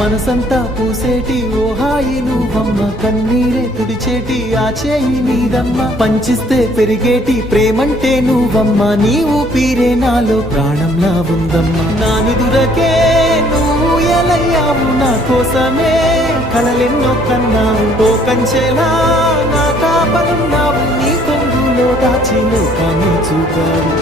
మనసంతా పూసేటి ఓ హాయి నువ్వమ్మ, కన్నీరే తుడిచేటి ఆ చేయి నీదమ్మ, పంచిస్తే పెరిగేటి ప్రేమంటే నువ్వమ్మ, నీ ఊపిరే నాలో ప్రాణంలా ఉందమ్మ. నా నిదురకే నువ్వు ఎలయ్యావు, నా కోసమే కలలెన్నో కన్నావు, ఓ కంచెలా నా కాపలున్నావు, నీ కొంగులో దాచి లోకాన్ని చూపావు.